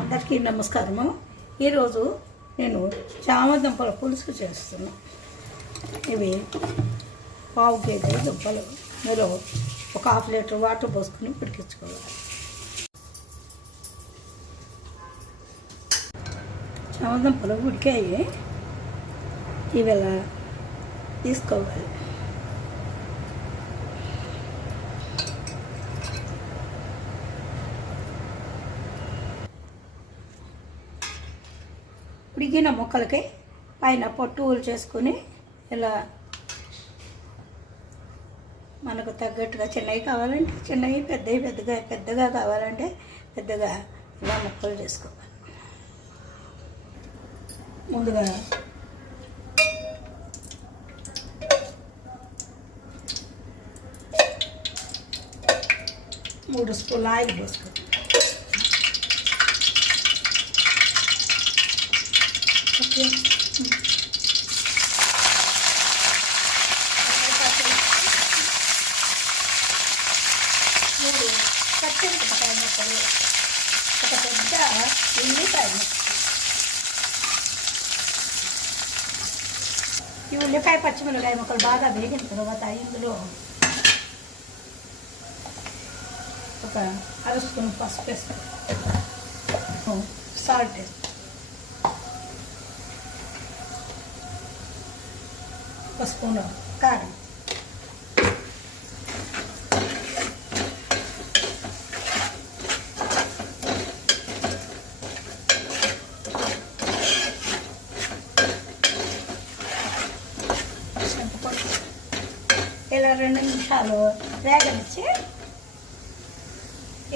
అందరికీ నమస్కారము. ఈరోజు నేను చామదుంపల పులుసు చేస్తున్నాను. ఇవి పావు కేజీ దుంపలు మీరు ఒక హాఫ్ లీటర్ వాటర్ పోసుకుని పిడికించుకోవాలి. చామదుంపలు ఉడికాయి, ఇవి ఇలా తీసుకోవాలి. ఉడికిన ముక్కలకి పైన పొట్టులు చేసుకుని ఇలా మనకు తగ్గట్టుగా చిన్నవి కావాలంటే చిన్నవి, పెద్దగా కావాలంటే పెద్దగా ఇలా ముక్కలు చేసుకోవాలి. ముందుగా మూడు స్పూన్ల ఆయిల్ పోసుకోవాలి. మూడు పచ్చిమిరపకాయ ముక్కలు, ఒక పెద్ద ఉల్లిపాయ. ఈ ఉల్లిపాయ పచ్చిమిరపకాయ ముక్కలు బాగా వేగిన తర్వాత ఇందులో ఒక అర స్పూన్ పసుపు వేసుకో, సాల్ట్ వేసుకో, ఒక స్పూన్ కారం, ఇలా 2 నిమిషాలు వేగనిచ్చి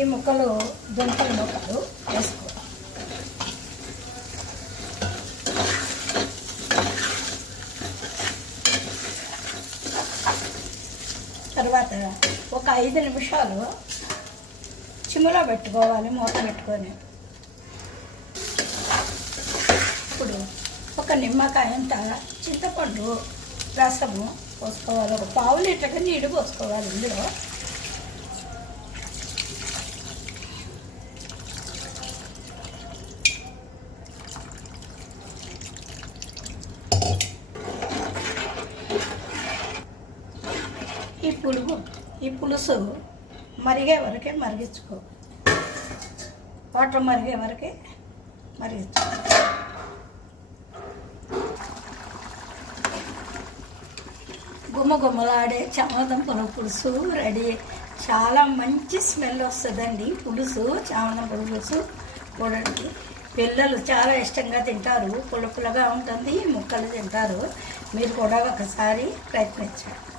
ఈ ముక్కలు దుంపల ముక్కలు వేసుకోవాలి. తర్వాత ఒక 5 నిమిషాలు చిమ్ములో పెట్టుకోవాలి, మూత పెట్టుకొని. ఇప్పుడు ఒక నిమ్మకాయంత చింతపండు రసము పోసుకోవాలి. ఒక పావు లీటర్గా నీళ్ళు పోసుకోవాలి. ఇందులో ఈ పులుసు మరిగే వరకే మరిగించుకో, వాటర్ మరిగే వరకే మరిగించుకో. గుమ్మగుమ్మలాడే చామదుంపల పులుసు రెడీ. చాలా మంచి స్మెల్ వస్తుందండి పులుసు. చామదుంపల పులుసు చూడండి, పిల్లలు చాలా ఇష్టంగా తింటారు. పుల్లగా ఉంటుంది, ముక్కలు తింటారు. మీరు కూడా ఒకసారి ప్రయత్నించండి.